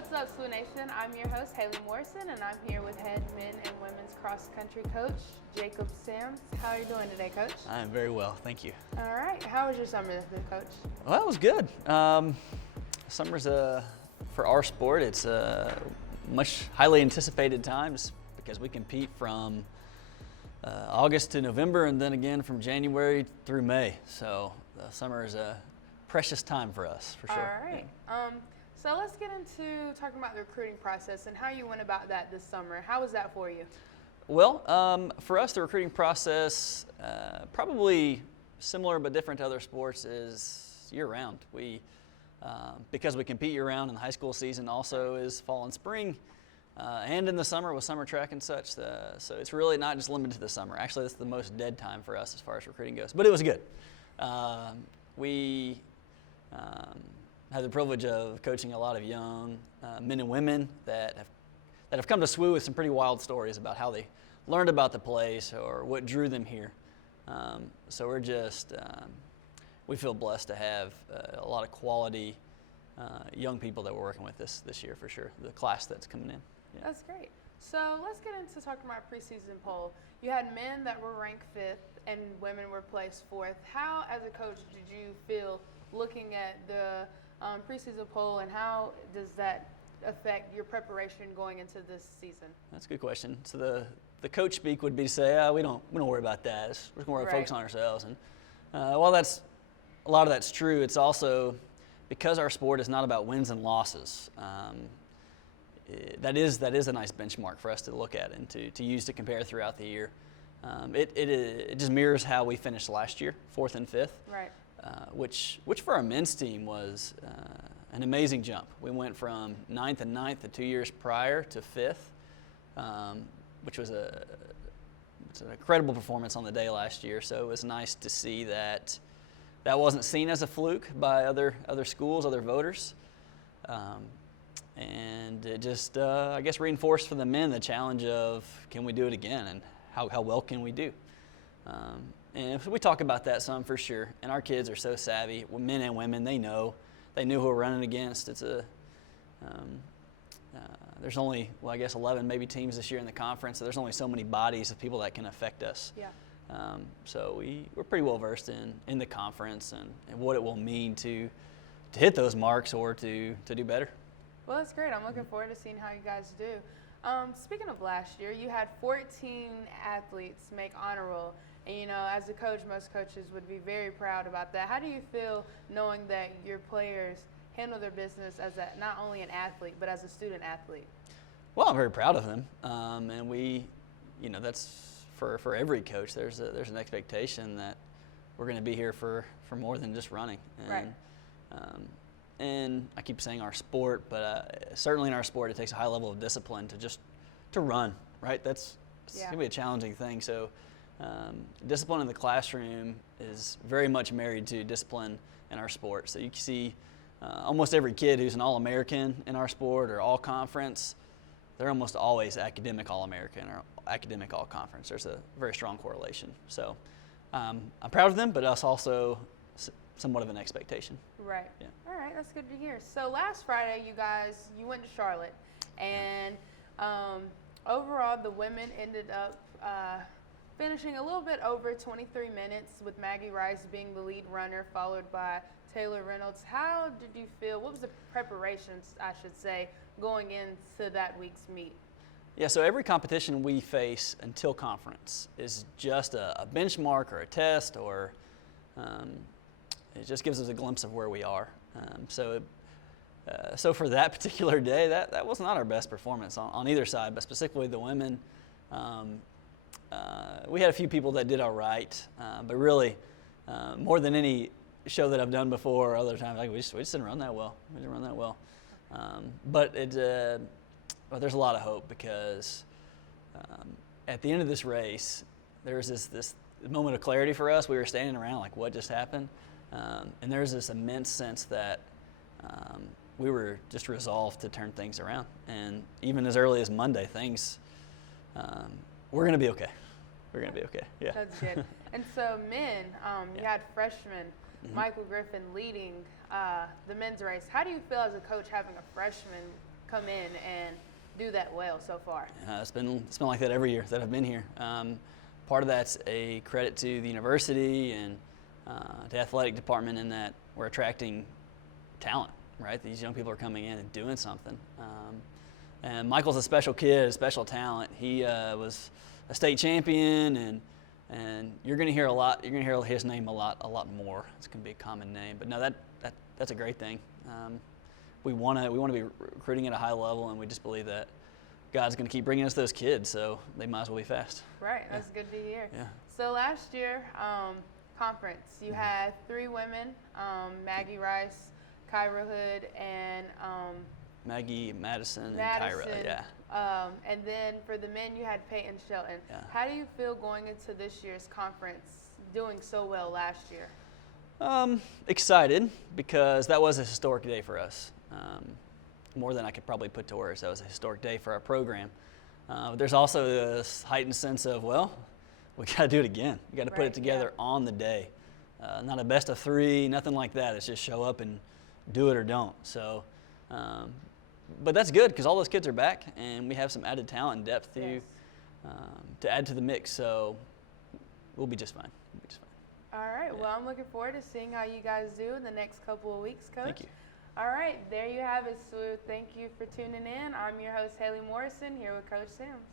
What's up, SWU Nation? I'm your host, Halee Morrison, and I'm here with head men and women's cross country coach, Jacob Sams. How are you doing today, Coach? I'm very well, thank you. All right. How was your summer this week, Coach? Well, it was good. Summer's for our sport, it's a much highly anticipated times because we compete from August to November and then again from January through May. So the summer is a precious time for us, for sure. All right. So let's get into talking about the recruiting process and how you went about that this summer. How was that for you? Well, for us, the recruiting process, probably similar but different to other sports, is year-round. Because we compete year-round, and the high school season also is fall and spring, and in the summer with summer track and such. So it's really not just limited to the summer. Actually, that's the most dead time for us as far as recruiting goes. But it was good. We had the privilege of coaching a lot of young men and women that have come to SWU with some pretty wild stories about how they learned about the place or what drew them here. So we're just, we feel blessed to have a lot of quality young people that we're working with this year for sure, the class that's coming in. Yeah. That's great. So let's get into talking about preseason poll. You had men that were ranked 5th and women were placed 4th. How, as a coach, did you feel looking at the preseason poll, and how does that affect your preparation going into this season? That's a good question. So the coach speak would be to say, we don't worry about that. We're going to focus on ourselves. And while that's a lot of that's true, it's also because our sport is not about wins and losses. That is a nice benchmark for us to look at and to use to compare throughout the year. It just mirrors how we finished last year, 4th and 5th. Right. Which for our men's team was an amazing jump. We went from 9th and 9th the 2 years prior to 5th, which was it's an incredible performance on the day last year. So it was nice to see that wasn't seen as a fluke by other schools, other voters. And it just, I guess, reinforced for the men the challenge of, can we do it again, and how well can we do? And we talk about that some for sure. And our kids are so savvy, men and women. They knew who we're running against. It's there's only, I guess 11 maybe teams this year in the conference. So there's only so many bodies of people that can affect us. Yeah. So we're pretty well versed in the conference and what it will mean to hit those marks or to do better. Well, that's great. I'm looking forward to seeing how you guys do. Speaking of last year, you had 14 athletes make honor roll. And, as a coach, most coaches would be very proud about that. How do you feel knowing that your players handle their business as not only an athlete, but as a student athlete? Well, I'm very proud of them. And we, that's for every coach. There's an expectation that we're going to be here for more than just running. And, right. And I keep saying our sport, but certainly in our sport, it takes a high level of discipline to run, right? It's going to be a challenging thing. So discipline in the classroom is very much married to discipline in our sport. So you can see almost every kid who's an All-American in our sport or All-Conference, they're almost always academic All-American or academic All-Conference. There's a very strong correlation. So I'm proud of them, but us also somewhat of an expectation. Right. Yeah. All right, that's good to hear. So last Friday, you went to Charlotte, and overall the women ended up finishing a little bit over 23 minutes with Maggie Rice being the lead runner, followed by Taylor Reynolds. How did you feel? What was the preparations, I should say, going into that week's meet? Yeah, so every competition we face until conference is just a benchmark or a test, or it just gives us a glimpse of where we are. So for that particular day, that was not our best performance on either side, but specifically the women. We had a few people that did all right, but really, more than any show that I've done before or other times, we just didn't run that well. We didn't run that well. But there's a lot of hope because at the end of this race, there was this moment of clarity for us. We were standing around like, what just happened? And there's this immense sense that we were just resolved to turn things around. And even as early as Monday, we're going to be okay. We're going to be okay. Yeah. That's good. And so men, you had freshman Michael Griffin leading the men's race. How do you feel as a coach having a freshman come in and do that well so far? It's been like that every year that I've been here. Part of that's a credit to the university and the athletic department in that we're attracting talent, right? These young people are coming in and doing something. And Michael's a special kid, a special talent. He was a state champion, and you're going to hear a lot. You're going to hear his name a lot more. It's going to be a common name, but no, that's a great thing. We want to be recruiting at a high level, and we just believe that God's going to keep bringing us those kids, so they might as well be fast. Right, that's good to hear. Yeah. So last year, conference, you had 3 women, Maggie Rice, Kyra Hood, and Maggie Madison and Kyra, yeah. And then for the men, you had Peyton Shelton. Yeah. How do you feel going into this year's conference, doing so well last year? Excited, because that was a historic day for us. More than I could probably put to words. That was a historic day for our program. There's also this heightened sense of, well, we got to do it again. We got to put it together on the day. Not a best of 3, nothing like that. It's just show up and do it or don't. So, but that's good because all those kids are back, and we have some added talent and depth to add to the mix. So we'll be just fine. All right. Well, I'm looking forward to seeing how you guys do in the next couple of weeks, Coach. Thank you. All right. There you have it, SWU. Thank you for tuning in. I'm your host, Halee Morrison, here with Coach Sims.